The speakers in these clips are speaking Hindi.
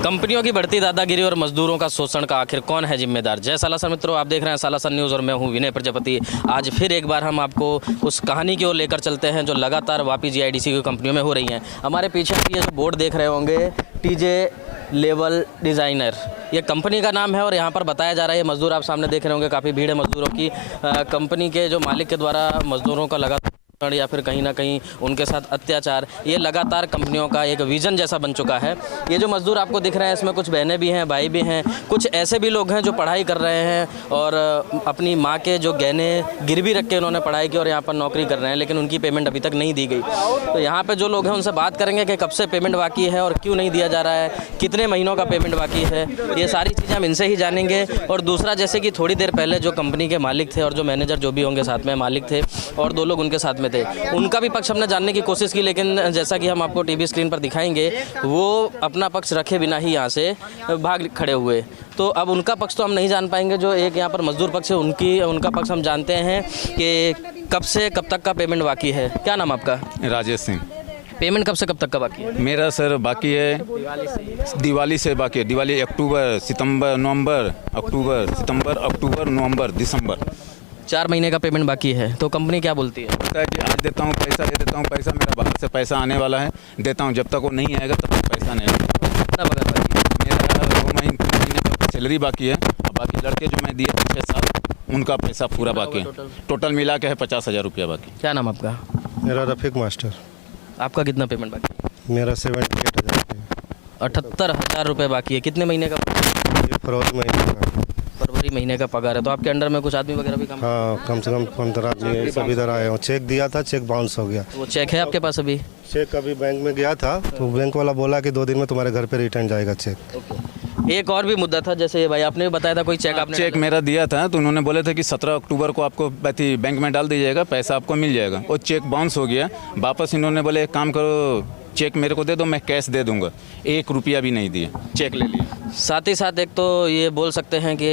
कंपनियों की बढ़ती दादागिरी और मजदूरों का शोषण का आखिर कौन है जिम्मेदार। जय सालासर मित्रों, आप देख रहे हैं सालासर न्यूज़ और मैं हूं विनय प्रजापति। आज फिर एक बार हम आपको उस कहानी की ओर लेकर चलते हैं जो लगातार वापी जीआईडीसी की कंपनियों में हो रही हैं। हमारे पीछे ये जो बोर्ड देख रहे होंगे, टीजे लेवल डिज़ाइनर, ये कंपनी का नाम है और यहाँ पर बताया जा रहा है, ये मजदूर आप सामने देख रहे होंगे, काफ़ी भीड़ है मजदूरों की। कंपनी के जो मालिक के द्वारा मजदूरों का लगातार या फिर कहीं ना कहीं उनके साथ अत्याचार, ये लगातार कंपनियों का एक विज़न जैसा बन चुका है। ये जो मजदूर आपको दिख रहे हैं, इसमें कुछ बहनें भी हैं, भाई भी हैं, कुछ ऐसे भी लोग हैं जो पढ़ाई कर रहे हैं और अपनी माँ के जो गहने गिरवी रख के उन्होंने पढ़ाई की और यहाँ पर नौकरी कर रहे हैं, लेकिन उनकी पेमेंट अभी तक नहीं दी गई। तो यहाँ पर जो लोग हैं उनसे बात करेंगे कि कब से पेमेंट बाकी है और क्यों नहीं दिया जा रहा है, कितने महीनों का पेमेंट बाकी है, ये सारी चीज़ें हम इनसे ही जानेंगे। और दूसरा, जैसे कि थोड़ी देर पहले जो कंपनी के मालिक थे और जो मैनेजर जो भी होंगे साथ में, मालिक थे और दो लोग उनके साथ में थे, उनका भी पक्ष हमने जानने की कोशिश की, लेकिन जैसा कि हम आपको टीवी स्क्रीन पर दिखाएंगे, वो अपना पक्ष रखे बिना ही यहाँ से भाग खड़े हुए। तो अब उनका पक्ष तो हम नहीं जान पाएंगे, जो एक यहाँ पर मजदूर पक्ष है उनका पक्ष हम जानते हैं कि कब से कब तक का पेमेंट बाकी है। क्या नाम आपका? राजेश सिंह। पेमेंट कब से कब तक का बाकी है? मेरा सर बाकी है दिवाली से बाकी है। दिवाली अक्टूबर, सितंबर, नवंबर, अक्टूबर, सितंबर, अक्टूबर, नवंबर, दिसंबर, 4 महीने का पेमेंट बाकी है। तो कंपनी क्या बोलती है? कि आज देता हूँ पैसा, दे देता हूँ पैसा, मेरा बाहर से पैसा आने वाला है, देता हूँ, जब तक वो नहीं आएगा तब तक पैसा नहीं आएगा। कितना पगार बाकी है? मेरा 2 महीने का सैलरी बाकी है और बाकी लड़के जो मैं दिया 6 साल, उनका पैसा पूरा बाकी है। टोटल मिला के है 50,000 रुपया बाकी। क्या नाम आपका? मेरा रफीक मास्टर। आपका कितना पेमेंट बाकी है? मेरा 78,000 78,000 रुपये बाकी है। कितने महीने का? ये फरवरी महीने का। फरवरी महीने का पगार है। तो आपके अंडर में कुछ आदमी वगैरह भी काम? हाँ, कम से कम 15 आदमी सब इधर आए हैं। चेक दिया था, चेक बाउंस हो गया। वो चेक है आपके पास अभी? चेक अभी बैंक में गया था तो बैंक वाला बोला कि 2 दिन में तुम्हारे घर पे रिटर्न जाएगा चेक। एक और भी मुद्दा था, जैसे भाई आपने भी बताया था कोई चेक आपने चेक मेरा दिया था तो उन्होंने बोले थे कि 17 अक्टूबर को आपको बैंक में डाल दीजिएगा, पैसा आपको मिल जाएगा। वो चेक बाउंस हो गया। वापस इन्होंने बोले एक काम करो, चेक मेरे को दे दो, मैं कैश दे दूंगा। 1 रुपया भी नहीं दिए, चेक ले लिया। साथ ही साथ एक तो ये बोल सकते हैं कि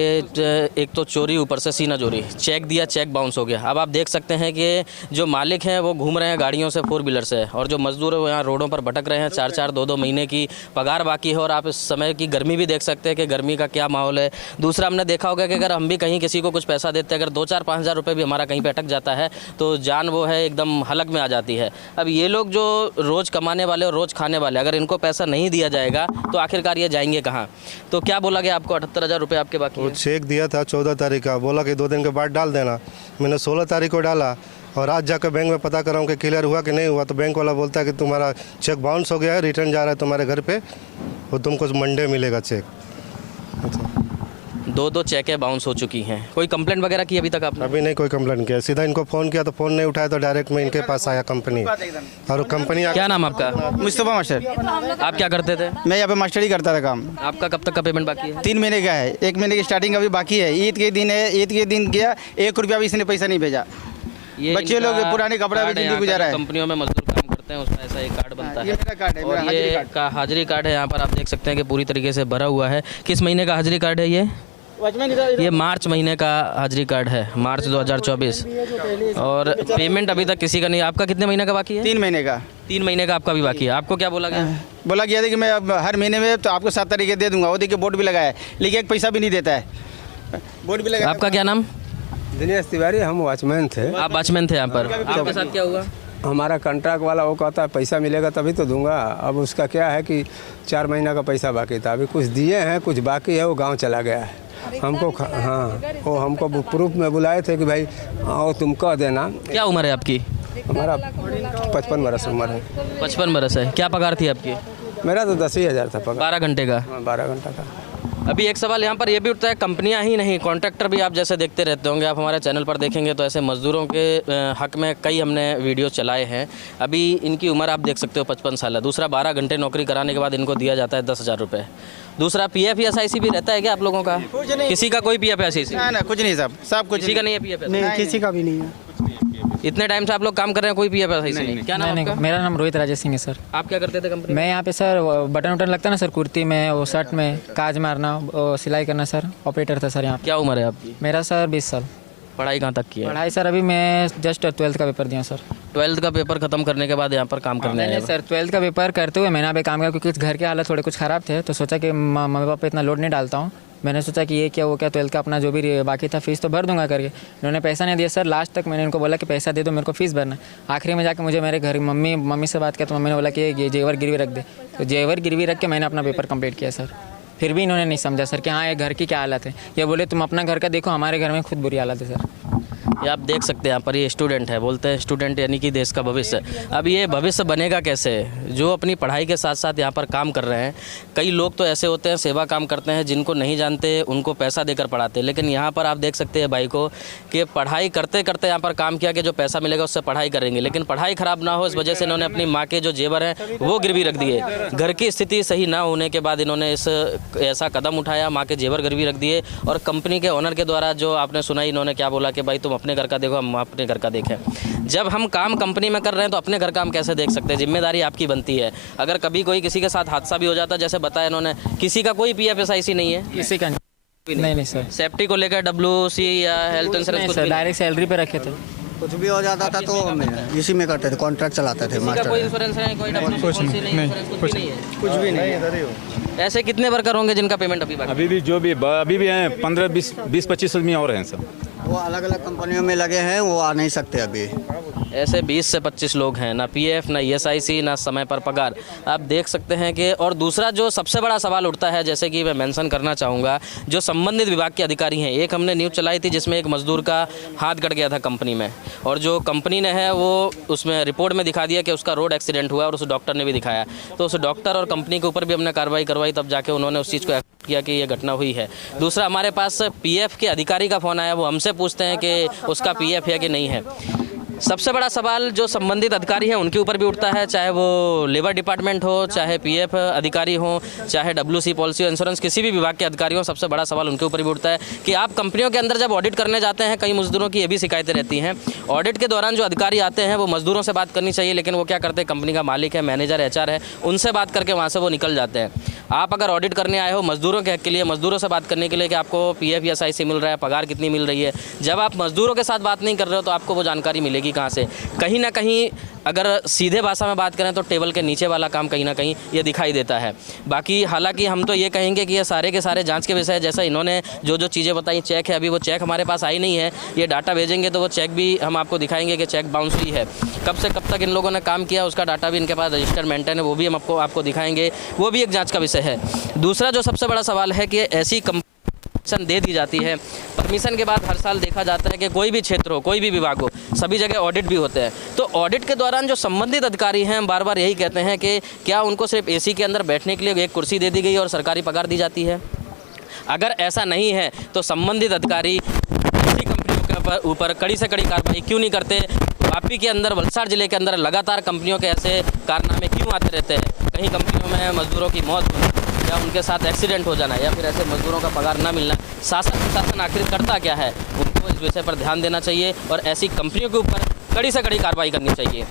एक तो चोरी, ऊपर से सीना चोरी। चेक दिया, चेक बाउंस हो गया। अब आप देख सकते हैं कि जो मालिक हैं वो घूम रहे हैं गाड़ियों से, 4 व्हीलर से, और जो मजदूर है वो यहाँ रोडों पर भटक रहे हैं। 4-4, 2-2 महीने की पगार बाकी है और आप इस समय की गर्मी भी देख सकते हैं कि गर्मी का क्या माहौल है। दूसरा, हमने देखा होगा कि अगर हम भी कहीं किसी को कुछ पैसा देते हैं, अगर 2-4-5 हज़ार रुपये भी हमारा कहीं पर अटक जाता है तो जान वो है एकदम हलक में आ जाती है। अब ये लोग जो रोज़ कमाने वाले और रोज़ खाने वाले, अगर इनको पैसा नहीं दिया जाएगा तो आखिरकार ये जाएंगे कहाँ? तो क्या बोला गया आपको? 78,000 रुपये आपके बाकी वो है। चेक दिया था 14 तारीख का, बोला कि 2 दिन के बाद डाल देना। मैंने 16 तारीख को डाला और आज जाकर बैंक में पता कर रहा हूँ कि क्लियर हुआ कि नहीं हुआ। तो बैंक वाला बोलता है कि तुम्हारा चेक बाउंस हो गया है, रिटर्न जा रहा है तुम्हारे घर पे और तुमको मंडे मिलेगा चेक। 2-2 चेकें बाउंस हो चुकी हैं। कोई कंप्लेंट वगैरह की अभी तक आपने? अभी नहीं कोई कंप्लेंट किया। सीधा इनको फ़ोन किया तो फ़ोन नहीं उठाया तो डायरेक्ट मैं इनके पास आया कंपनी, और कंपनी। क्या नाम आपका? मुस्तफा मास्टर। आप क्या करते थे? मैं यहाँ पे मास्टर ही करता था काम। आपका कब तक का पेमेंट बाकी है? 3 महीने का है। 1 महीने की स्टार्टिंग अभी बाकी है। ईद के दिन है, ईद के दिन गया, 1 रुपया भी इसने पैसा नहीं भेजा। ये बच्चे लोग पुराने कपड़ा भी जिंदगी गुजारा है। कंपनियों में मजदूर काम करते हैं, उसका ऐसा एक कार्ड बनता ये है मेरा कार्ड है, और मेरा ये हाजिरी कार्ड। का हाजिरी कार्ड है। यहाँ पर आप देख सकते हैं कि पूरी तरीके से भरा हुआ है। किस महीने का हाजिरी कार्ड है ये? ये मार्च महीने का हाजिरी कार्ड है, मार्च 2024। और पेमेंट अभी तक किसी का नहीं। आपका कितने महीने का बाकी है? 3 महीने का। 3 महीने का आपका भी बाकी है। आपको क्या बोला गया? बोला गया था कि मैं अब हर महीने में तो आपको 7 तारीख दे दूंगा। वो देखिए बोर्ड भी लगाया है, लेकिन एक पैसा भी नहीं देता है। बोर्ड भी लगा। आपका क्या नाम? दिनेश तिवारी। हम वॉचमैन थे। आप वॉचमैन थे यहाँ पर। आपके साथ क्या हुआ? हमारा कॉन्ट्रैक्ट वाला वो कहता है पैसा मिलेगा तभी तो दूंगा। अब उसका क्या है कि 4 महीना का पैसा बाकी था, अभी कुछ दिए हैं, कुछ बाकी है। वो गांव चला गया है। हमको हाँ, वो हमको प्रूफ में बुलाए थे कि भाई आओ तुम कह देना। क्या उम्र है आपकी? हमारा 55 बरस उम्र है। 55 बरस है। क्या पगार थी आपकी? मेरा तो 10,000 था पगार। 12 घंटे का? 12 घंटा का। अभी एक सवाल यहाँ पर यह भी उठता है, कंपनियां ही नहीं, कॉन्ट्रैक्टर भी आप जैसे देखते रहते होंगे, आप हमारे चैनल पर देखेंगे तो ऐसे मजदूरों के हक में कई हमने वीडियो चलाए हैं। अभी इनकी उम्र आप देख सकते हो 55 साल है। दूसरा, 12 घंटे नौकरी कराने के बाद इनको दिया जाता है 10,000 रुपये। दूसरा, PF या SIC भी रहता है क्या आप लोगों का? किसी का कोई PF या SIC? ना कुछ नहीं साहब, सब कुछ किसी का नहीं है PF? नहीं, किसी का भी नहीं है। इतने टाइम से आप लोग काम कर रहे हैं, कोई PF या SIC नहीं? क्या नाम आपका? मेरा नाम रोहित राजेश सिंह है सर। आप क्या करते थे कंपनी? मैं यहाँ पे सर बटन वटन लगता है ना सर, कुर्ती में, वो शर्ट में काज मारना, वो सिलाई करना सर, ऑपरेटर था सर यहाँ पे। क्या उम्र है आपकी? मेरा सर 20 साल। पढ़ाई कहाँ तक की है? पढ़ाई सर अभी मैं जस्ट 12th का पेपर दिया सर। 12th का पेपर खत्म करने के बाद यहाँ पर काम करने नहीं आए नहीं सर, 12th का पेपर करते हुए मैंने अभी काम किया क्योंकि घर के हालत थोड़े कुछ ख़राब थे, तो सोचा कि मम्मी पापा पे इतना लोड नहीं डालता हूँ। मैंने सोचा कि ये क्या वो क्या 12th का अपना जो भी बाकी था फीस तो भर दूंगा करके। इन्होंने पैसा नहीं दिया सर, लास्ट तक मैंने इनको बोला कि पैसा दे दो, मेरे को फीस भरना है। आखिरी में जाकर मुझे मेरे घर मम्मी से बात किया तो मम्मी ने बोला कि ये जेवर गिरवी रख दे, तो जेवर गिरवी रख के मैंने अपना पेपर कंप्लीट किया सर। फिर भी इन्होंने नहीं समझा सर कि हाँ ये घर की क्या हालत है। ये बोले तुम अपना घर का देखो, हमारे घर में खुद बुरी हालत है सर। ये आप देख सकते हैं यहाँ पर ये स्टूडेंट है, बोलते हैं स्टूडेंट यानी कि देश का भविष्य। अब ये भविष्य बनेगा कैसे? जो अपनी पढ़ाई के साथ साथ यहाँ पर काम कर रहे हैं। कई लोग तो ऐसे होते हैं सेवा काम करते हैं, जिनको नहीं जानते उनको पैसा देकर पढ़ाते, लेकिन यहाँ पर आप देख सकते हैं भाई को कि पढ़ाई करते करते यहाँ पर काम किया कि जो पैसा मिलेगा उससे पढ़ाई करेंगे, लेकिन पढ़ाई ख़राब ना हो इस वजह से इन्होंने अपनी माँ के जो जेवर हैं वो गिरवी रख दिए। घर की स्थिति सही ना होने के बाद इन्होंने ऐसा कदम उठाया, माँ के जेवर गिरवी रख दिए। और कंपनी के ओनर के द्वारा जो आपने सुना, इन्होंने क्या बोला कि भाई तुम अपने घर का देखो, हम अपने घर का देखें। जब हम काम कंपनी में कर रहे हैं तो अपने घर का हम कैसे देख सकते हैं? जिम्मेदारी आपकी बनती है। अगर कभी कोई किसी के साथ हादसा भी हो जाता, जैसे बताया इन्होंने, किसी का कोई PF नहीं है, किसी का नहीं सर, सेफ्टी को लेकर WC या हेल्थ नहीं इंश्योरेंस सर, डायरेक्ट सैलरी पे रखे थे। कुछ भी हो जाता था तो इसी में करते थे, कॉन्ट्रैक्ट चलाते थे का मास्टर। कोई इंश्योरेंस है, कोई WC पॉलिसी नहीं, इंश्योरेंस कुछ नहीं है। कुछ भी नहीं। ऐसे कितने वर्कर होंगे जिनका पेमेंट अभी बाकी? अभी भी जो भी अभी भी हैं 15-20-25 आदमी और हैं सब। वो अलग अलग कंपनियों में लगे हैं, वो आ नहीं सकते अभी। ऐसे 20 से 25 लोग हैं, ना PF ना ESIC ना समय पर पगार। आप देख सकते हैं कि और दूसरा जो सबसे बड़ा सवाल उठता है, जैसे कि मैं मेंशन करना चाहूँगा, जो संबंधित विभाग के अधिकारी हैं। एक हमने न्यूज़ चलाई थी जिसमें एक मजदूर का हाथ कट गया था कंपनी में, और जो कंपनी ने है वो उसमें रिपोर्ट में दिखा दिया कि उसका रोड एक्सीडेंट हुआ, और उस डॉक्टर ने भी दिखाया। तो उस डॉक्टर और कंपनी के ऊपर भी हमने कार्रवाई करवाई, तब जाके उन्होंने उस चीज़ को एक्सेप्ट किया कि ये घटना हुई है। दूसरा, हमारे पास PF के अधिकारी का फ़ोन आया, वो हमसे पूछते हैं कि उसका PF है कि नहीं है। सबसे बड़ा सवाल जो संबंधित अधिकारी हैं उनके ऊपर भी उठता है, चाहे वो लेबर डिपार्टमेंट हो, चाहे PF अधिकारी हो, चाहे WC पॉलिसी इंश्योरेंस किसी भी विभाग के अधिकारी हो। सबसे बड़ा सवाल उनके ऊपर भी उठता है कि आप कंपनियों के अंदर जब ऑडिट करने जाते हैं, कई मजदूरों की ये भी शिकायतें रहती हैं। ऑडिट के दौरान जो अधिकारी आते हैं वो मजदूरों से बात करनी चाहिए, लेकिन वो क्या करते हैं, कंपनी का मालिक है, मैनेजर HR है, उनसे बात करके वहाँ से वो निकल जाते हैं। आप अगर ऑडिट करने आए हो मजदूरों के हक के लिए, मजदूरों से बात करने के लिए कि आपको PF या ESIC मिल रहा है, पगार कितनी मिल रही है, जब आप मजदूरों के साथ बात नहीं कर रहे हो तो आपको वो जानकारी मिलेगी कहाँ से? कहीं ना कहीं अगर सीधे भाषा में बात करें तो टेबल के नीचे वाला काम कहीं ना कहीं ये दिखाई देता है। बाकी हालांकि हम तो ये कहेंगे कि ये सारे के सारे जांच के विषय है। जैसा इन्होंने जो जो चीज़ें बताई, चेक है, अभी वो चेक हमारे पास आई नहीं है, ये डाटा भेजेंगे तो वो चेक भी हम आपको दिखाएंगे कि चेक बाउंस हुई है। कब से कब तक इन लोगों ने काम किया उसका डाटा भी इनके पास रजिस्टर मेंटेन है, वो भी हम आपको दिखाएंगे, वो भी एक जाँच का विषय है। दूसरा जो सबसे बड़ा सवाल है कि ऐसी परमिशन दे दी जाती है, परमिशन के बाद हर साल देखा जाता है कि कोई भी क्षेत्र हो, कोई भी विभाग हो, सभी जगह ऑडिट भी होते हैं। तो ऑडिट के दौरान जो संबंधित अधिकारी हैं बार बार यही कहते हैं कि क्या उनको सिर्फ AC के अंदर बैठने के लिए एक कुर्सी दे दी गई और सरकारी पगार दी जाती है? अगर ऐसा नहीं है तो संबंधित अधिकारी ऐसी कंपनियों के ऊपर कड़ी से कड़ी कार्रवाई क्यों नहीं करते? वापी के अंदर, वलसाड़ जिले के अंदर लगातार कंपनियों के ऐसे कारनामे क्यों आते रहते हैं? कहीं कंपनियों में मजदूरों की मौत होना या उनके साथ एक्सीडेंट हो जाना या फिर ऐसे मजदूरों का पगार ना मिलना, शासन आखिर करता क्या है? उनको इस विषय पर ध्यान देना चाहिए और ऐसी कंपनियों के ऊपर कड़ी से कड़ी कार्रवाई करनी चाहिए।